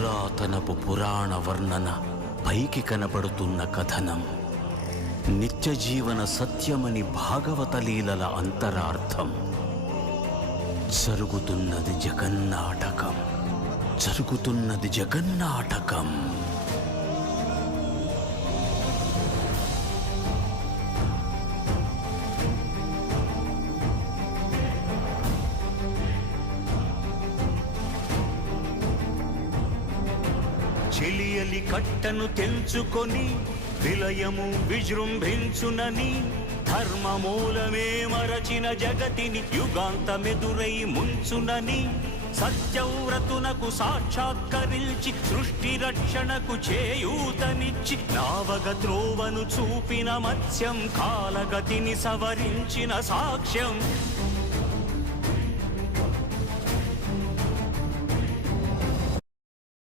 పురాతనపు పురాణ వర్ణన, పైకి కనబడుతున్న కథనం, నిత్య జీవన సత్యమని భాగవత లీలల అంతరార్థం. జరుగుతున్నది జగన్నాటకం, జరుగుతున్నది జగన్నాటకం. చెలియలి కట్టను తెంచుకొని విలయము విజృంభించునని, ధర్మమూలమే మరచిన జగతిని యుగాంతమెదురై ముంచునని, సత్యవ్రతునకు సాక్షాత్కరించి సృష్టి రక్షణకు చేయూతనిచ్చి, నావగ త్రోవను చూపిన మత్స్యం కాలగతిని సవరించిన సాక్ష్యం.